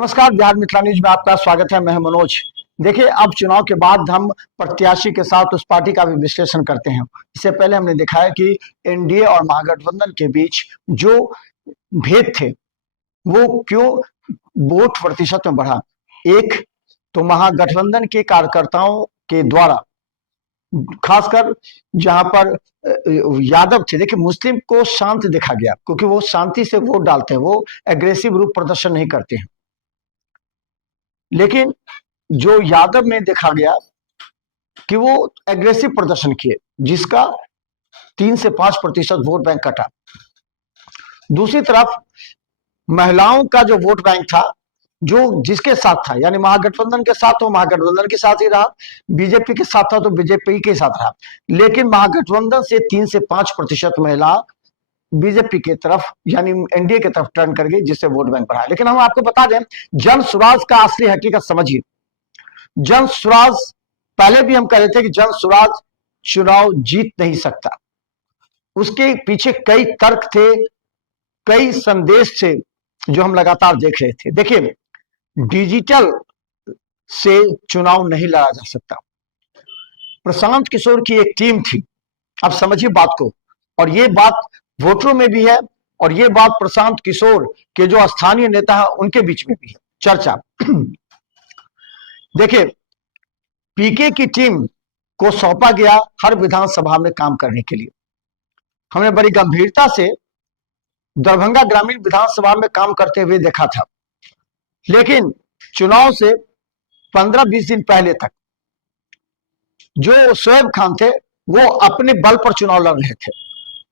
नमस्कार, बिहार मिथिला न्यूज में आपका स्वागत है। मैं मनोज। देखिए, अब चुनाव के बाद हम प्रत्याशी के साथ उस पार्टी का भी विश्लेषण करते हैं। इससे पहले हमने देखा है कि एनडीए और महागठबंधन के बीच जो भेद थे वो क्यों वोट प्रतिशत में बढ़ा। एक तो महागठबंधन के कार्यकर्ताओं के द्वारा, खासकर जहां पर यादव थे। देखिए, मुस्लिम को शांत देखा गया क्योंकि वो शांति से वोट डालते हैं, वो एग्रेसिव रूप प्रदर्शन नहीं करते हैं। लेकिन जो यादव में देखा गया कि वो एग्रेसिव प्रदर्शन किए, जिसका 3 से 5% वोट बैंक कटा। दूसरी तरफ महिलाओं का जो वोट बैंक था, जो जिसके साथ था, यानी महागठबंधन के साथ तो महागठबंधन के साथ ही रहा, बीजेपी के साथ था तो बीजेपी के साथ रहा। लेकिन महागठबंधन से 3 से 5% महिला बीजेपी की तरफ यानी एनडीए की तरफ टर्न कर गई, जिससे वोट बैंक बढ़ा। लेकिन हम आपको बता दें, जन स्वराज का असली हकीकत समझिए। जन स्वराज, पहले भी हम कह रहे थे कि जन स्वराज चुनाव जीत नहीं सकता। उसके पीछे कई तर्क थे, कई संदेश थे जो हम लगातार देख रहे थे। देखिए, डिजिटल से चुनाव नहीं लड़ा जा सकता। प्रशांत किशोर की एक टीम थी, अब समझिए बात को, और ये बात वोटरों में भी है और ये बात प्रशांत किशोर के जो स्थानीय नेता है उनके बीच में भी है चर्चा। देखिए, पीके की टीम को सौंपा गया हर विधानसभा में काम करने के लिए। हमने बड़ी गंभीरता से दरभंगा ग्रामीण विधानसभा में काम करते हुए देखा था। लेकिन चुनाव से 15-20 दिन पहले तक जो शोएब खान थे वो अपने बल पर चुनाव लड़ रहे थे,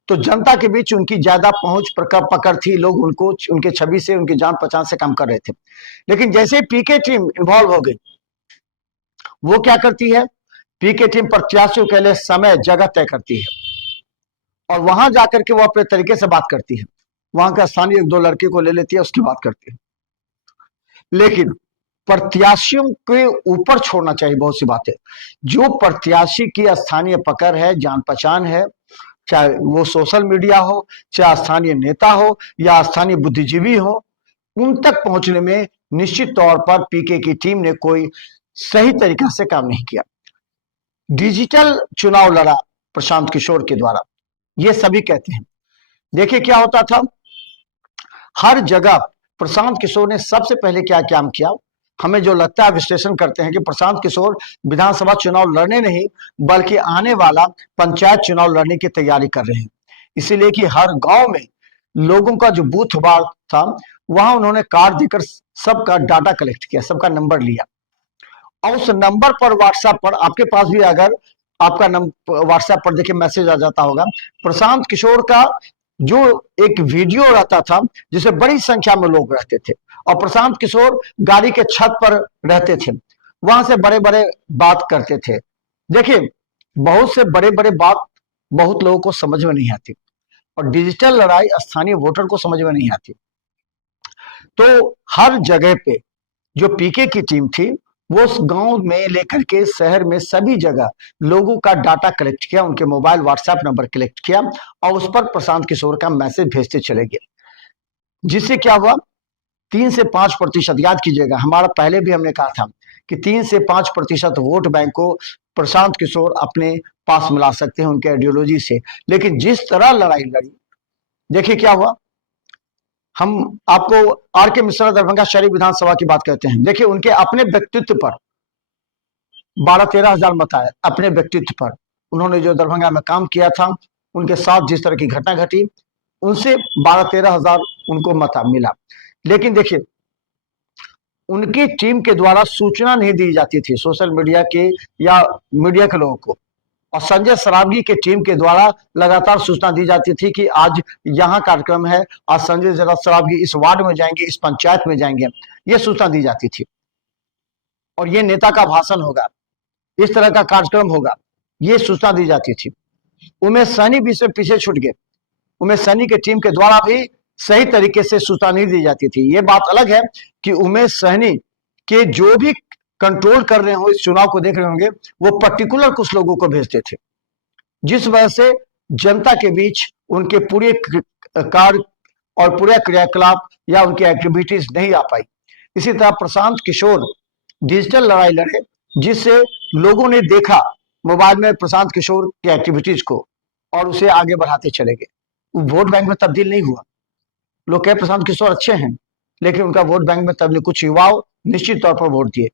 तो जनता के बीच उनकी ज्यादा पहुंच पकड़ थी। लोग उनको, उनके छवि से, उनकी जान पहचान से काम कर रहे थे। लेकिन जैसे पीके टीम इन्वॉल्व हो गई, वो क्या करती है, पीके टीम प्रत्याशियों के लिए समय जगह तय करती है और वहां जाकर के वो अपने तरीके से बात करती है। वहां का स्थानीय 1-2 लड़के को ले लेती है, उसकी बात करती है। लेकिन प्रत्याशियों के ऊपर छोड़ना चाहिए बहुत सी बातें। जो प्रत्याशी की स्थानीय पकड़ है, जान पहचान है, चाहे वो सोशल मीडिया हो, चाहे स्थानीय नेता हो या स्थानीय बुद्धिजीवी हो, उन तक पहुंचने में निश्चित तौर पर पीके की टीम ने कोई सही तरीका से काम नहीं किया। डिजिटल चुनाव लड़ा प्रशांत किशोर के द्वारा, ये सभी कहते हैं। देखिए क्या होता था, हर जगह प्रशांत किशोर ने सबसे पहले क्या काम किया, हमें जो लगता है, विश्लेषण करते हैं कि प्रशांत किशोर विधानसभा चुनाव लड़ने नहीं बल्कि आने वाला पंचायत चुनाव लड़ने की तैयारी कर रहे हैं। इसीलिए कि हर गांव में लोगों का जो बूथ वार था, वहां उन्होंने कार्ड देकर सबका डाटा कलेक्ट किया, सबका नंबर लिया और उस नंबर पर व्हाट्सएप पर, आपके पास भी अगर आपका व्हाट्सएप पर देखिए मैसेज आ जाता होगा, प्रशांत किशोर का जो एक वीडियो रहता था जिसमें बड़ी संख्या में लोग रहते थे और प्रशांत किशोर गाड़ी के छत पर रहते थे, वहां से बड़े बड़े बात करते थे। देखिए, बहुत से बड़े बड़े बात बहुत लोगों को समझ में नहीं आती और डिजिटल लड़ाई स्थानीय वोटर को समझ में नहीं आती। तो हर जगह पे जो पीके की टीम थी वो उस गांव में लेकर के शहर में सभी जगह लोगों का डाटा कलेक्ट किया, उनके मोबाइल व्हाट्सएप नंबर कलेक्ट किया और उस पर प्रशांत किशोर का मैसेज भेजते चले गए। जिससे क्या हुआ, 3 से 5%, याद कीजिएगा, हमारा पहले भी हमने कहा था कि 3 से 5% वोट बैंक को प्रशांत किशोर अपने पास मिला सकते हैं उनके आइडियोलॉजी से। लेकिन जिस तरह लड़ाई लड़ी, देखिए क्या हुआ। हम आपको आर के मिश्रा दरभंगा शहरी विधानसभा की बात कहते हैं। देखिए, उनके अपने व्यक्तित्व पर 12-13 हजार मत आए। अपने व्यक्तित्व पर उन्होंने जो दरभंगा में काम किया था, उनके साथ जिस तरह की घटना घटी, उनसे 12-13 हजार उनको मत मिला। लेकिन देखिए, उनकी टीम के द्वारा सूचना नहीं दी जाती थी सोशल मीडिया के या मीडिया के लोगों को, और संजय सरावगी के टीम के द्वारा लगातार सूचना दी जाती थी कि आज यहाँ कार्यक्रम है, आज संजय सरावगी इस वार्ड में जाएंगे, इस पंचायत में जाएंगे, ये सूचना दी जाती थी। और ये नेता का भाषण होगा, इस तरह का कार्यक्रम होगा, ये सूचना दी जाती थी। उमेश सहनी भी इसमें पीछे छूट गए। उमेश सहनी के टीम के द्वारा भी सही तरीके से सूचना नहीं दी जाती थी। ये बात अलग है कि उमेश सहनी के जो भी कंट्रोल कर रहे हो, इस चुनाव को देख रहे होंगे, वो पर्टिकुलर कुछ लोगों को भेजते थे, जिस वजह से जनता के बीच उनके पूरे कार्य और पूरे क्रियाकलाप या उनकी एक्टिविटीज नहीं आ पाई। इसी तरह प्रशांत किशोर डिजिटल लड़ाई लड़े, जिससे लोगों ने देखा मोबाइल में प्रशांत किशोर की एक्टिविटीज को और उसे आगे बढ़ाते चले गए। वो वोट बैंक में तब्दील नहीं हुआ। लोग कहे प्रशांत किशोर अच्छे हैं, लेकिन उनका वोट बैंक में तब्दील, कुछ युवाओं निश्चित तौर पर वोट दिए।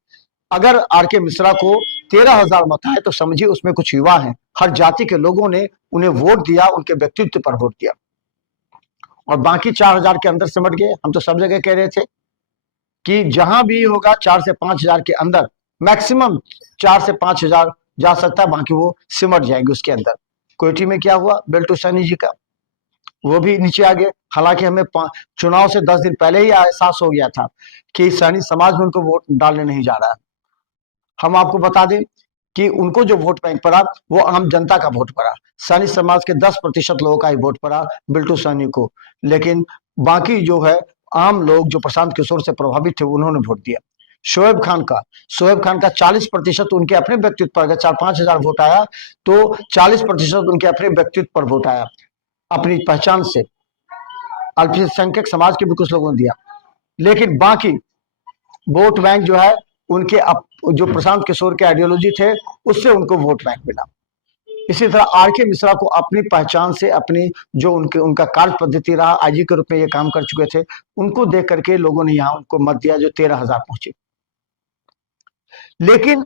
अगर आर के मिश्रा को 13,000 मत आए तो समझिए उसमें कुछ युवा हैं, हर जाति के लोगों ने उन्हें वोट दिया, उनके व्यक्तित्व पर वोट दिया, और बाकी 4,000 के अंदर सिमट गए। हम तो सब जगह कह रहे थे कि जहां भी होगा 4 से 5,000 के अंदर, मैक्सिमम 4 से 5,000 जा सकता है, बाकी वो सिमट जाएंगे उसके अंदर। कोयटी में क्या हुआ, बेल्टू सैनी जी का, वो भी नीचे आ गए। हालांकि हमें चुनाव से 10 दिन पहले ही एहसास हो गया था कि सैनी समाज में उनको वोट डालने नहीं जा रहा है। हम आपको बता दें कि उनको जो वोट बैंक पड़ा वो आम जनता का वोट पड़ा। सैनी समाज के 10% लोगों का ही वोट पड़ा बिल्टू सैनी को, लेकिन बाकी जो है आम लोग जो प्रशांत किशोर से प्रभावित थे उन्होंने वोट दिया। शोएब खान का 40% उनके अपने व्यक्तित्व पर, अगर 4-5 हजार वोट आया तो 40% उनके अपने व्यक्तित्व पर वोट आया, अपनी पहचान से। अल्पसंख्यक समाज के भी कुछ लोगों ने दिया, लेकिन बाकी वोट बैंक जो है उनके जो प्रशांत किशोर के आइडियोलॉजी थे उससे उनको वोट बैंक मिला। इसी तरह आर के मिश्रा को अपनी पहचान से, अपनी जो उनका कार्य पद्धति रहा, आईजी के रूप में ये काम कर चुके थे, उनको देख करके लोगों ने यहाँ उनको मत दिया, जो 13,000 पहुंचे। लेकिन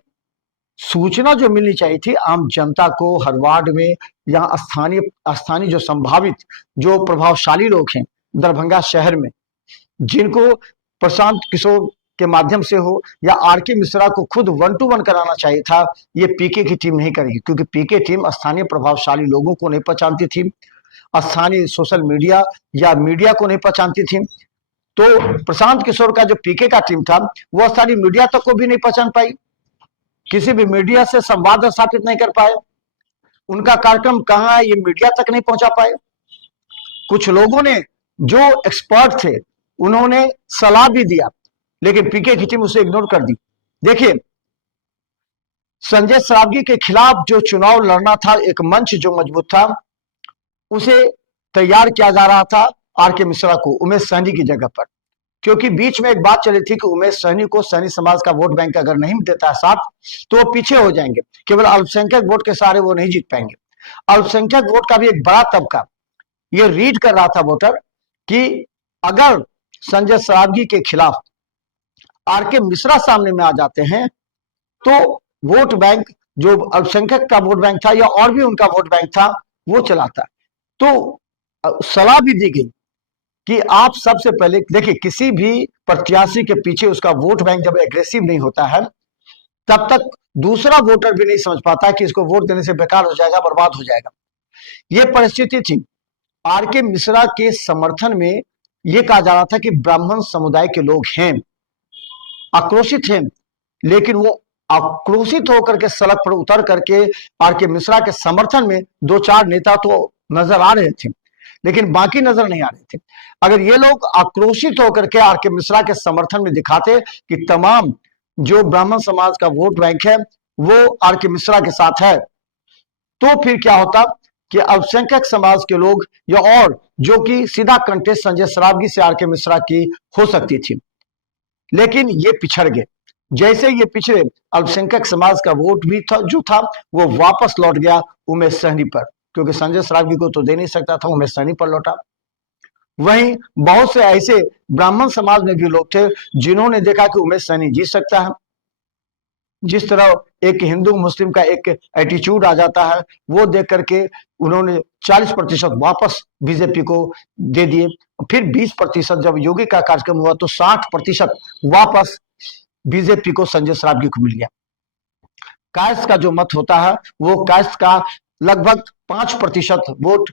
सूचना जो मिलनी चाहिए थी आम जनता को, हर वार्ड में, यहाँ स्थानीय जो संभावित, जो प्रभावशाली लोग हैं दरभंगा शहर में, जिनको प्रशांत किशोर के माध्यम से हो या आर के मिश्रा को खुद 1-to-1 कराना चाहिए था, ये पीके की टीम नहीं करेगी, क्योंकि पीके टीम स्थानीय प्रभावशाली लोगों को नहीं पहचानती थी, स्थानीय सोशल मीडिया या मीडिया को नहीं पहचानती थी। तो प्रशांत किशोर का जो पीके का टीम था वो स्थानीय मीडिया तक को भी नहीं पहचान पाई, किसी भी मीडिया से संवाद स्थापित नहीं कर पाए, उनका कार्यक्रम कहाँ है ये मीडिया तक नहीं पहुंचा पाए। कुछ लोगों ने जो एक्सपर्ट थे उन्होंने सलाह भी दिया, लेकिन पीके की टीम उसे इग्नोर कर दी। देखिए, संजय सरावगी के खिलाफ जो चुनाव लड़ना था, एक मंच जो मजबूत था, उसे तैयार किया जा रहा था आर के मिश्रा को उमेश सहनी की जगह पर, क्योंकि बीच में एक बात चली थी कि उमेश सहनी को सैनी समाज का वोट बैंक अगर नहीं देता है साथ, तो वो पीछे हो जाएंगे, केवल अल्पसंख्यक वोट के सहारे वो नहीं जीत पाएंगे। अल्पसंख्यक वोट का भी एक बड़ा तबका ये रीड कर रहा था वोटर कि अगर संजय सरावगी के खिलाफ आर के मिश्रा सामने में आ जाते हैं तो वोट बैंक, जो अल्पसंख्यक का वोट बैंक था या और भी उनका वोट बैंक था, वो चलाता। तो सलाह भी दी गई कि आप सबसे पहले देखिए, किसी भी प्रत्याशी के पीछे उसका वोट बैंक जब एग्रेसिव नहीं होता है, तब तक दूसरा वोटर भी नहीं समझ पाता कि इसको वोट देने से बेकार हो जाएगा, बर्बाद हो जाएगा। यह परिस्थिति थी। आर के मिश्रा के समर्थन में यह कहा जा रहा था कि ब्राह्मण समुदाय के लोग हैं, आक्रोशित हैं, लेकिन वो आक्रोशित होकर के सड़क पर उतर करके आर के मिश्रा के समर्थन में 2-4 नेता तो नजर आ रहे थे, लेकिन बाकी नजर नहीं आ रहे थे। अगर ये लोग आक्रोशित होकर के आर के मिश्रा के समर्थन में दिखाते कि तमाम जो ब्राह्मण समाज का वोट बैंक है वो आर के मिश्रा के साथ है, तो फिर क्या होता कि अल्पसंख्यक समाज के लोग या और जो कि सीधा कंटेस्ट संजय सरावगी से आर के मिश्रा की हो सकती थी, लेकिन ये पिछड़ गए। जैसे ये पिछड़े, अल्पसंख्यक समाज का वोट भी था जो था वो वापस लौट गया उमेश सहनी पर, क्योंकि संजय सरावगी को तो दे नहीं सकता था, उमेश सहनी पर लौटा। वहीं बहुत से ऐसे ब्राह्मण समाज में भी लोग थे जिन्होंने देखा कि उमेश सहनी जीत सकता है। जिस तरह एक हिंदू मुस्लिम का एक एटीट्यूड आ जाता है, वो देख करके उन्होंने 40% वापस बीजेपी को दे दिए। फिर 20% जब योगी का कार्यक्रम हुआ तो 60% वापस बीजेपी को संजय सरावगी को मिल गया। कास्ट का जो मत होता है वो कास्ट का लगभग 5% वोट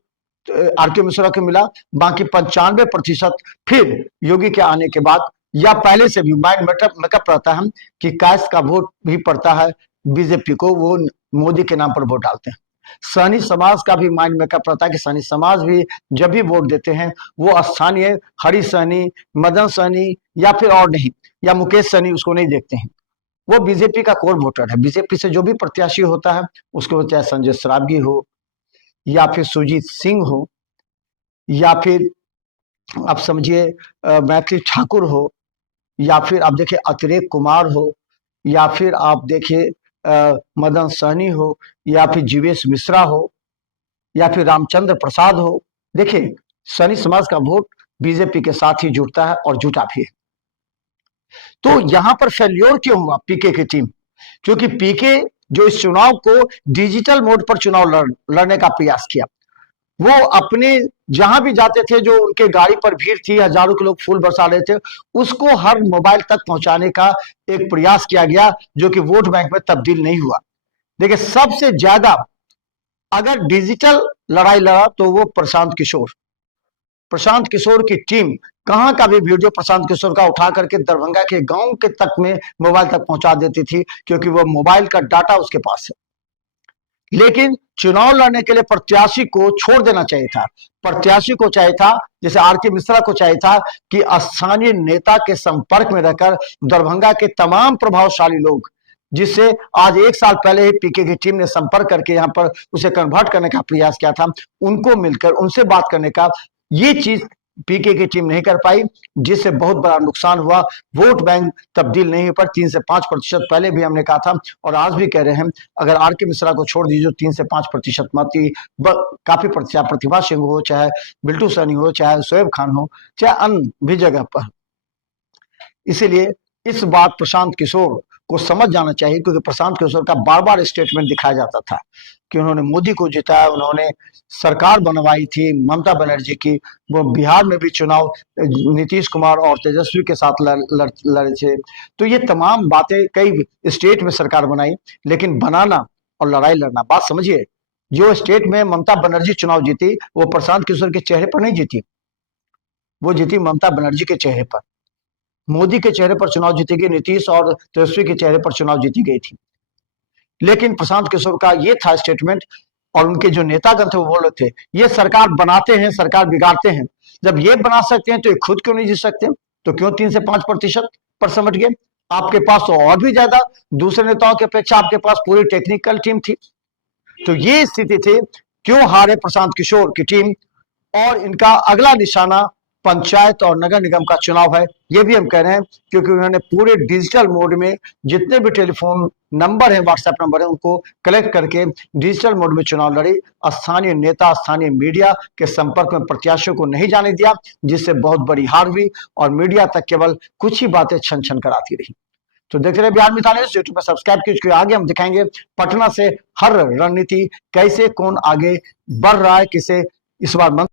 आर के मिश्रा को मिला, बाकी 95% फिर योगी के आने के बाद या पहले से भी माइंड मेकअप रहता है कि कास्ट का वोट भी पड़ता है बीजेपी को, वो मोदी के नाम पर वोट डालते हैं। सहनी समाज का भी माइंड मेकअप रहता है कि सहनी समाज भी जब भी वोट देते हैं वो स्थानीय हरि सहनी, मदन सहनी या फिर और नहीं, या मुकेश सहनी, उसको नहीं देखते हैं। वो बीजेपी का कोर वोटर है। बीजेपी से जो भी प्रत्याशी होता है उसको चाहे संजय सरावगी हो या फिर सुजीत सिंह हो या फिर आप समझिए मैथिली ठाकुर हो या फिर आप देखिए अतिरेक कुमार हो, या फिर आप देखिए मदन सहनी हो, या फिर जीवेश मिश्रा हो, या फिर रामचंद्र प्रसाद हो। देखिए सनी समाज का वोट बीजेपी के साथ ही जुड़ता है और जुटा भी है। तो यहां पर फेल्योर क्यों हुआ पीके की टीम? क्योंकि पीके जो इस चुनाव को डिजिटल मोड पर चुनाव लड़ने का प्रयास किया, वो अपने जहां भी जाते थे, जो उनके गाड़ी पर भीड़ थी, हजारों के लोग फूल बरसा रहे थे, उसको हर मोबाइल तक पहुंचाने का एक प्रयास किया गया, जो कि वोट बैंक में तब्दील नहीं हुआ। देखिए सबसे ज्यादा अगर डिजिटल लड़ाई लड़ा तो वो प्रशांत किशोर की टीम कहां का भी वीडियो प्रशांत किशोर का उठा करके दरभंगा के गांव के तक में मोबाइल तक पहुंचा देती थी, क्योंकि वो मोबाइल का डाटा उसके पास है। लेकिन चुनाव लड़ने के लिए प्रत्याशी को छोड़ देना चाहिए था। प्रत्याशी को चाहिए था, जैसे आर.के. मिश्रा को चाहिए था, कि स्थानीय नेता के संपर्क में रहकर दरभंगा के तमाम प्रभावशाली लोग, जिससे आज 1 साल पहले ही पीके की टीम ने संपर्क करके यहां पर उसे कन्वर्ट करने का प्रयास किया था, उनको मिलकर उनसे बात करने का, ये चीज पीके की टीम नहीं कर पाई, जिससे बहुत बड़ा नुकसान हुआ। वोट बैंक तब्दील नहीं हो पर 3 से 5% पहले भी हमने कहा था और आज भी कह रहे हैं, अगर आर.के. मिश्रा को छोड़ दीजिए 3 से 5% मत ही काफी प्रतिभा सिंह हो, चाहे बिल्टू सैनी हो, चाहे शोएब खान हो, चाहे अन्य भी जगह पर। इसीलिए इस बात प्रशांत किशोर को समझ जाना चाहिए, क्योंकि प्रशांत किशोर का बार बार स्टेटमेंट दिखाया जाता था कि उन्होंने मोदी को जिताया, उन्होंने सरकार बनवाई थी ममता बनर्जी की, वो बिहार में भी चुनाव नीतीश कुमार और तेजस्वी के साथ लड़े थे। तो ये तमाम बातें, कई स्टेट में सरकार बनाई, लेकिन बनाना और लड़ाई लड़ना, बात समझिए, जो स्टेट में ममता बनर्जी चुनाव जीती वो प्रशांत किशोर के चेहरे पर नहीं जीती, वो जीती ममता बनर्जी के चेहरे पर। मोदी के चेहरे पर चुनाव जीती गई, नीतीश और तेजस्वी के चेहरे पर चुनाव जीती गई थी। लेकिन प्रशांत किशोर का ये था स्टेटमेंट, और उनके जो नेतागण थे वो बोल रहे थे, ये सरकार बनाते हैं, सरकार बिगाड़ते हैं। जब ये बना सकते हैं तो ये खुद क्यों नहीं जीत सकते? तो क्यों 3 से 5% पर समझ गए? आपके पास तो और भी ज्यादा, दूसरे नेताओं की अपेक्षा आपके पास पूरी टेक्निकल टीम थी। तो ये स्थिति थी, क्यों हारे प्रशांत किशोर की टीम, और इनका अगला निशाना पंचायत और नगर निगम का चुनाव है। ये भी हम कह रहे हैं क्योंकि उन्होंने पूरे डिजिटल मोड में जितने भी टेलीफोन नंबर है, व्हाट्सएप नंबर है, उनको कलेक्ट करके डिजिटल मोड में चुनाव लड़ी। स्थानीय नेता, स्थानीय मीडिया के संपर्क में प्रत्याशियों को नहीं जाने दिया, जिससे बहुत बड़ी हार हुई, और मीडिया तक केवल कुछ ही बातें छन छन कराती रही। तो देखते रहे बिहार मितान न्यूज़, यूट्यूब पर सब्सक्राइब कीजिए। आगे हम दिखाएंगे पटना से हर रणनीति कैसे कौन आगे बढ़ रहा है, किसे इस बार